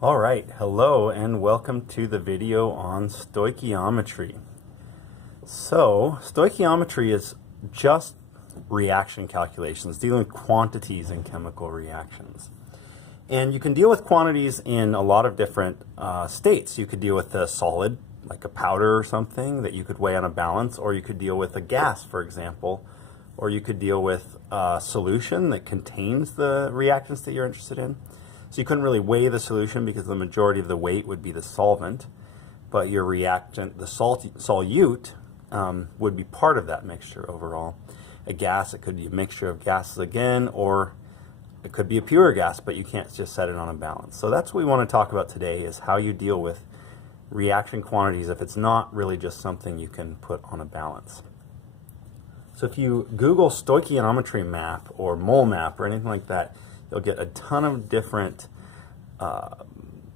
All right, hello and welcome to the video on stoichiometry. So, stoichiometry is just reaction calculations, dealing with quantities in chemical reactions. And you can deal with quantities in a lot of different states. You could deal with a solid, like a powder or something that you could weigh on a balance, or you could deal with a gas, for example, or you could deal with a solution that contains the reactants that you're interested in. So you couldn't really weigh the solution because the majority of the weight would be the solvent, but your reactant, the solute, would be part of that mixture overall. A gas, it could be a mixture of gases again, or it could be a pure gas, but you can't just set it on a balance. So that's what we want to talk about today, is how you deal with reaction quantities if it's not really just something you can put on a balance. So if you Google stoichiometry map or mole map or anything like that, you'll get a ton of different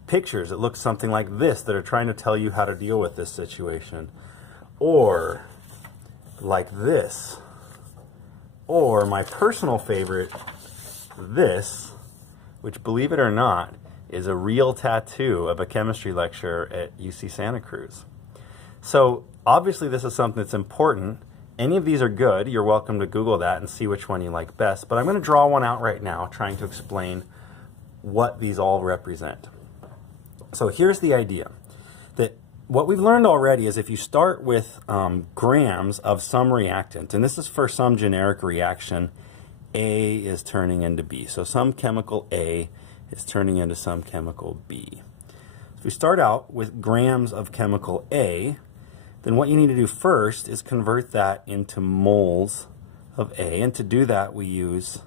pictures that look something like this that are trying to tell you how to deal with this situation. Or like this. Or my personal favorite, this, which, believe it or not, is a real tattoo of a chemistry lecturer at UC Santa Cruz. So obviously this is something that's important. Any of these are good. You're welcome to Google that and see which one you like best. But I'm going to draw one out right now, trying to explain what these all represent. So here's the idea. That what we've learned already is if you start with grams of some reactant, and this is for some generic reaction, A is turning into B. So some chemical A is turning into some chemical B. So if we start out with grams of chemical A, then what you need to do first is convert that into moles of A. And to do that, we use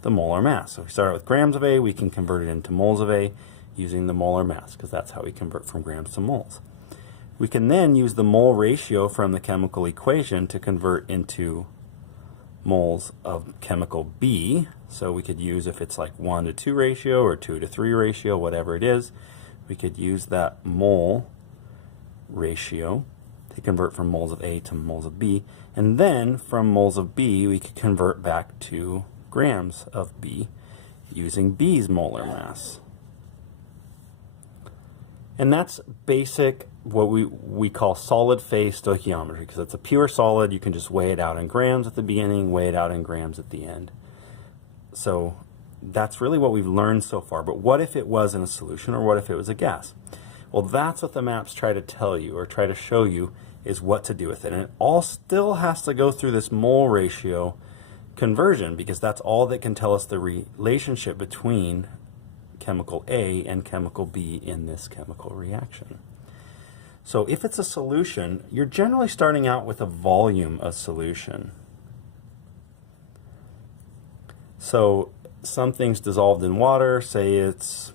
the molar mass. So if we start out with grams of A, we can convert it into moles of A using the molar mass, because that's how we convert from grams to moles. We can then use the mole ratio from the chemical equation to convert into moles of chemical B. So we could use, if it's like 1:2 ratio or 2:3 ratio, whatever it is, we could use that mole ratio to convert from moles of A to moles of B. And then from moles of B, we could convert back to grams of B using B's molar mass. And that's basic, what we call solid phase stoichiometry, because it's a pure solid. You can just weigh it out in grams at the beginning, weigh it out in grams at the end. So that's really what we've learned so far. But what if it was in a solution, or what if it was a gas? Well, that's what the maps try to tell you, or try to show you, is what to do with it. And it all still has to go through this mole ratio conversion, because that's all that can tell us the relationship between chemical A and chemical B in this chemical reaction. So if it's a solution, you're generally starting out with a volume of solution. So something's dissolved in water, say it's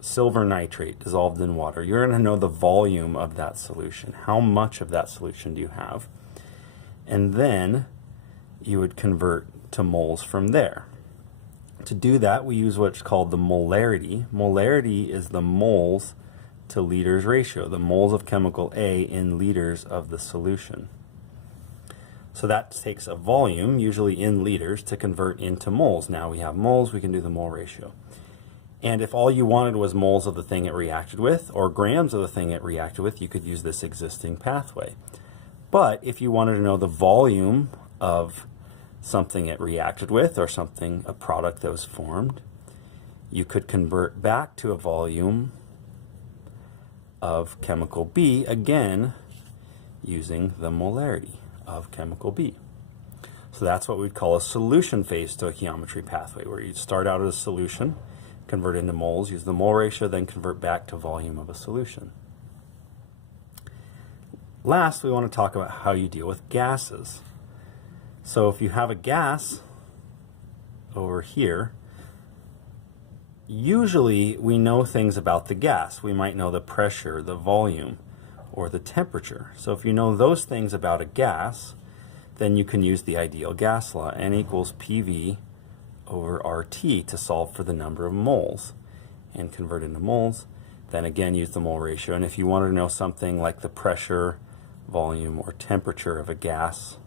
silver nitrate dissolved in water. You're going to know the volume of that solution. How much of that solution do you have? And then you would convert to moles from there. To do that, we use what's called the molarity. Molarity is the moles to liters ratio, the moles of chemical A in liters of the solution. So that takes a volume, usually in liters, to convert into moles. Now we have moles, we can do the mole ratio. And if all you wanted was moles of the thing it reacted with, or grams of the thing it reacted with, you could use this existing pathway. But if you wanted to know the volume of something it reacted with, or something, a product that was formed, you could convert back to a volume of chemical B, again, using the molarity of chemical B. So that's what we'd call a solution phase stoichiometry pathway, where you'd start out as a solution, convert into moles, use the mole ratio, then convert back to volume of a solution. Last, we want to talk about how you deal with gases. So if you have a gas over here, usually we know things about the gas. We might know the pressure, the volume, or the temperature. So if you know those things about a gas, then you can use the ideal gas law, N equals PV over RT, to solve for the number of moles and convert into moles. Then again, use the mole ratio. And if you wanted to know something like the pressure, volume, or temperature of a gas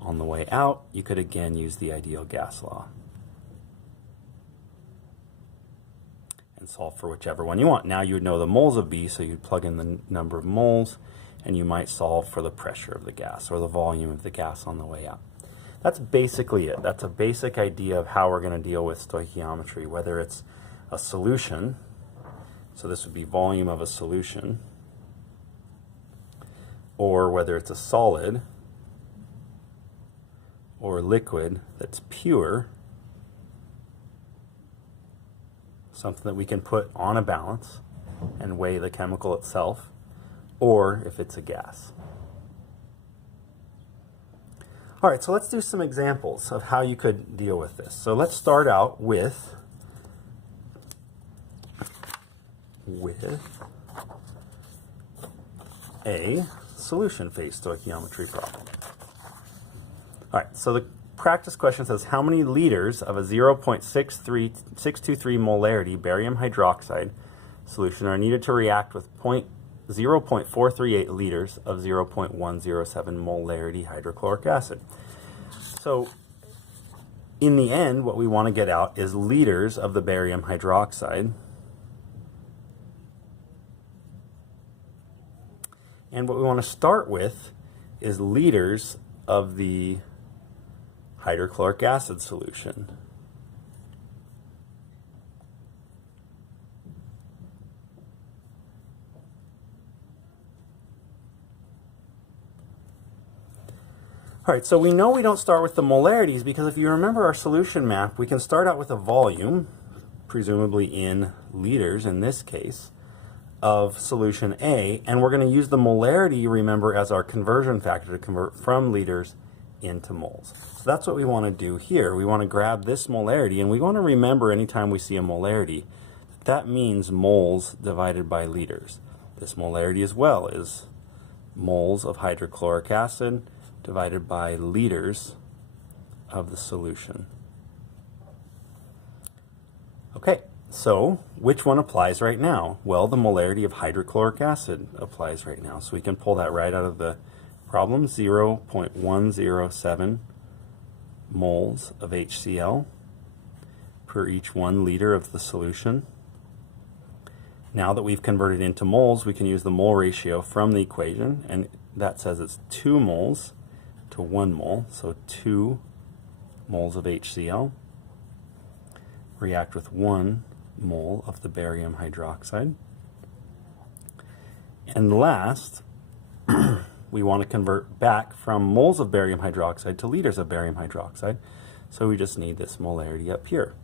on the way out, you could again use the ideal gas law. and solve for whichever one you want. Now you would know the moles of B, so you'd plug in the number of moles, and you might solve for the pressure of the gas or the volume of the gas on the way out. That's basically it. That's a basic idea of how we're going to deal with stoichiometry, whether it's a solution, so this would be volume of a solution, or whether it's a solid or liquid that's pure, something that we can put on a balance and weigh the chemical itself, or if it's a gas. All right, so let's do some examples of how you could deal with this. So let's start out with a solution phase stoichiometry problem. All right, so the practice question says, how many liters of a 0.623 molarity barium hydroxide solution are needed to react with 0.438 liters of 0.107 molarity hydrochloric acid? So in the end, what we want to get out is liters of the barium hydroxide. And what we want to start with is liters of the hydrochloric acid solution. All right, so we know we don't start with the molarities because if you remember our solution map, we can start out with a volume, presumably in liters in this case, of solution A, and we're going to use the molarity, remember, as our conversion factor to convert from liters into moles. So that's what we want to do here. We want to grab this molarity, and we want to remember anytime we see a molarity, that means moles divided by liters. This molarity as well is moles of hydrochloric acid divided by liters of the solution. Okay, so which one applies right now? Well, the molarity of hydrochloric acid applies right now. So we can pull that right out of the problem, 0.107 moles of HCl per each 1 liter of the solution. Now that we've converted into moles, we can use the mole ratio from the equation, and that says it's 2 moles to 1 mole, so 2 moles of HCl react with 1 mole of the barium hydroxide. And last, we want to convert back from moles of barium hydroxide to liters of barium hydroxide, so we just need this molarity up here.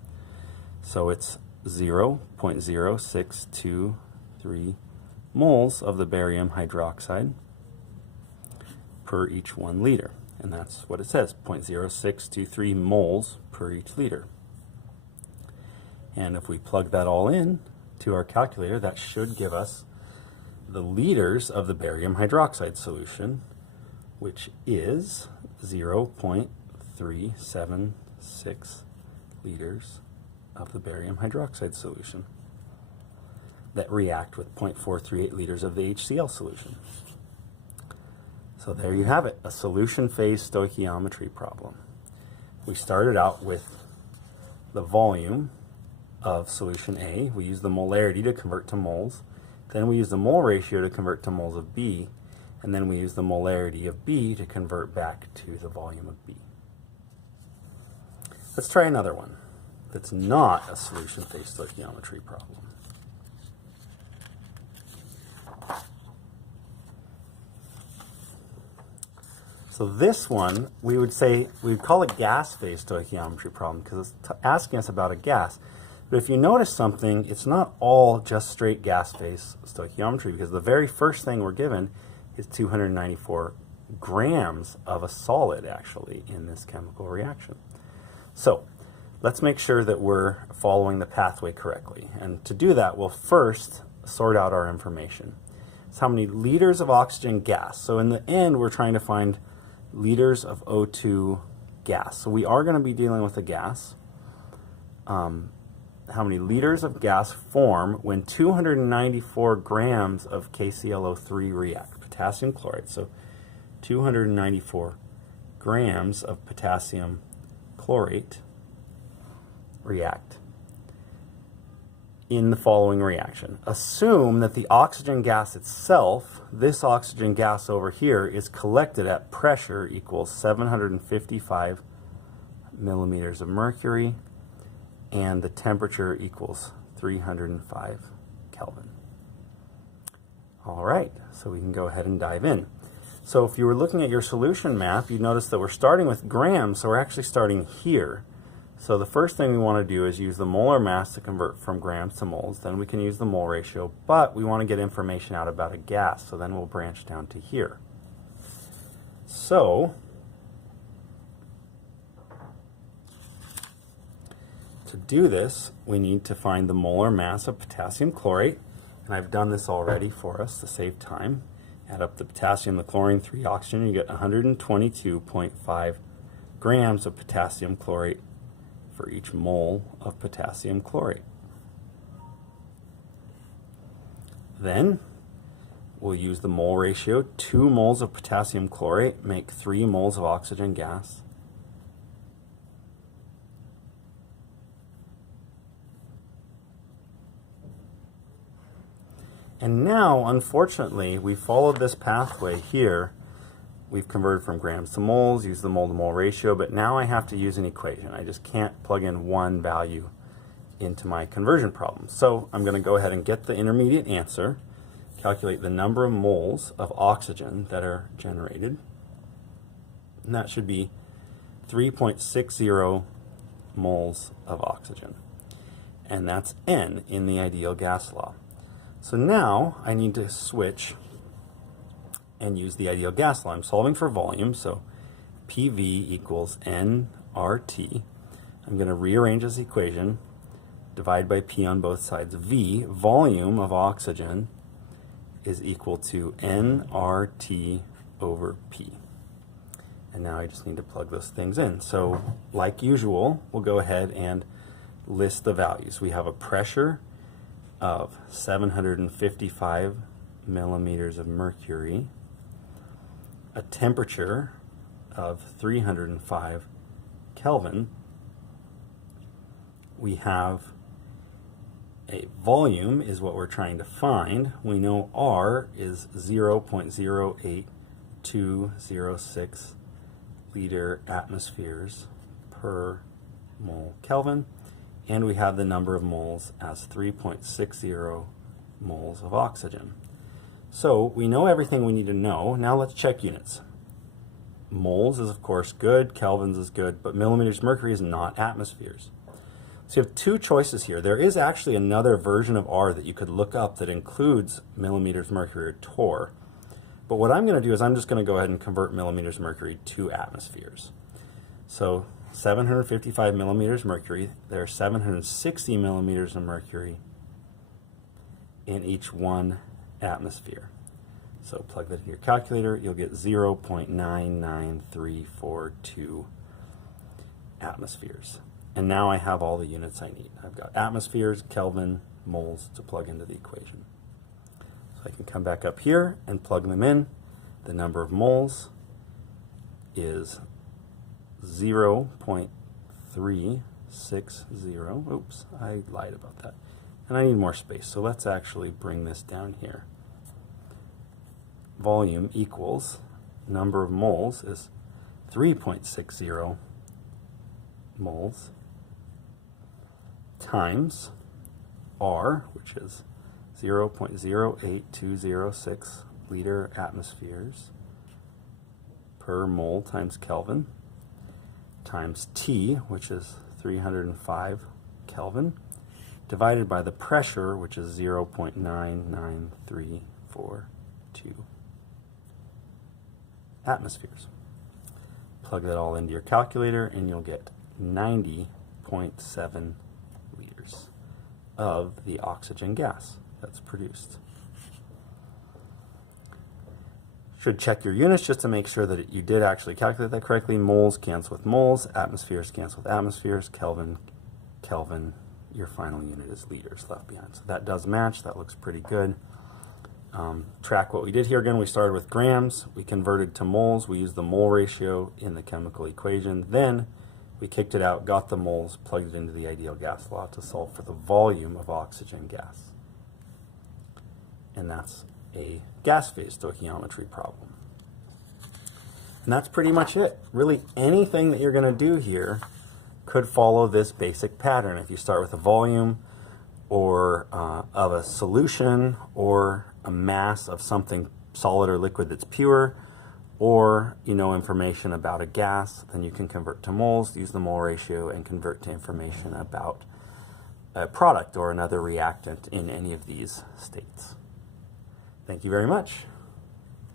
So it's 0.0623 moles of the barium hydroxide per each 1 liter. And that's what it says, 0.0623 moles per each liter. And if we plug that all in to our calculator, that should give us the liters of the barium hydroxide solution, which is 0.376 liters of the barium hydroxide solution that react with 0.438 liters of the HCl solution. So there you have it, a solution phase stoichiometry problem. We started out with the volume of solution A. We used the molarity to convert to moles. Then we used the mole ratio to convert to moles of B. And then we used the molarity of B to convert back to the volume of B. Let's try another one that's not a solution phase stoichiometry problem. So this one, we would call it gas phase stoichiometry problem because it's asking us about a gas. But if you notice something, it's not all just straight gas phase stoichiometry because the very first thing we're given is 294 grams of a solid actually in this chemical reaction. So let's make sure that we're following the pathway correctly. And to do that, we'll first sort out our information. It's how many liters of oxygen gas. So in the end, we're trying to find liters of O2 gas. So we are going to be dealing with a gas. How many liters of gas form when 294 grams of KClO3 react, potassium chlorate. So 294 grams of potassium chlorate react in the following reaction. Assume that the oxygen gas itself, this oxygen gas over here, is collected at pressure equals 755 millimeters of mercury, and the temperature equals 305 Kelvin. All right, so we can go ahead and dive in. So if you were looking at your solution map, you'd notice that we're starting with grams, so we're actually starting here. So the first thing we want to do is use the molar mass to convert from grams to moles. Then we can use the mole ratio, but we want to get information out about a gas, so then we'll branch down to here. So to do this, we need to find the molar mass of potassium chlorate, and I've done this already for us to save time. Add up the potassium, the chlorine, 3 oxygen, you get 122.5 grams of potassium chlorate for each mole of potassium chlorate. Then we'll use the mole ratio. 2 moles of potassium chlorate make 3 moles of oxygen gas. And now, unfortunately, we followed this pathway here. We've converted from grams to moles, used the mole to mole ratio, but now I have to use an equation. I just can't plug in one value into my conversion problem. So I'm going to go ahead and get the intermediate answer, calculate the number of moles of oxygen that are generated, and that should be 3.60 moles of oxygen. And that's N in the ideal gas law. So now I need to switch and use the ideal gas law. I'm solving for volume, so PV equals nRT. I'm going to rearrange this equation, divide by P on both sides. V, volume of oxygen, is equal to nRT over P. And now I just need to plug those things in. So like usual, we'll go ahead and list the values. We have a pressure of 755 millimeters of mercury, a temperature of 305 Kelvin. We have a volume is what we're trying to find. We know R is 0.08206 liter atmospheres per mole Kelvin. And we have the number of moles as 3.60 moles of oxygen. So we know everything we need to know. Now let's check units. Moles is of course good, kelvins is good, but millimeters mercury is not atmospheres. So you have 2 choices here. There is actually another version of R that you could look up that includes millimeters mercury or torr. But what I'm going to do is I'm just going to go ahead and convert millimeters mercury to atmospheres. So 755 millimeters mercury, there are 760 millimeters of mercury in each 1 atmosphere. So plug that in your calculator, you'll get 0.99342 atmospheres. And now I have all the units I need. I've got atmospheres, Kelvin, moles to plug into the equation. So I can come back up here and plug them in. The number of moles is 0.360. Oops, I lied about that. And I need more space, so let's actually bring this down here. Volume equals number of moles is 3.60 moles times R, which is 0.08206 liter atmospheres per mole times Kelvin, times T, which is 305 Kelvin, divided by the pressure, which is 0.99342 atmospheres. Plug that all into your calculator and you'll get 90.7 liters of the oxygen gas that's produced. Should check your units just to make sure that you did actually calculate that correctly. Moles cancel with moles, atmospheres cancel with atmospheres, Kelvin, Kelvin, your final unit is liters left behind. So that does match, that looks pretty good. Track what we did here again. We started with grams, we converted to moles, we used the mole ratio in the chemical equation, then We kicked it out, got the moles, plugged it into the ideal gas law to solve for the volume of oxygen gas. And that's a gas phase stoichiometry problem. And that's pretty much it. Really, anything that you're going to do here could follow this basic pattern. If you start with a volume or of a solution or a mass of something solid or liquid that's pure, or you know information about a gas, then you can convert to moles, use the mole ratio, and convert to information about a product or another reactant in any of these states. Thank you very much.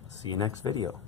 See you next video.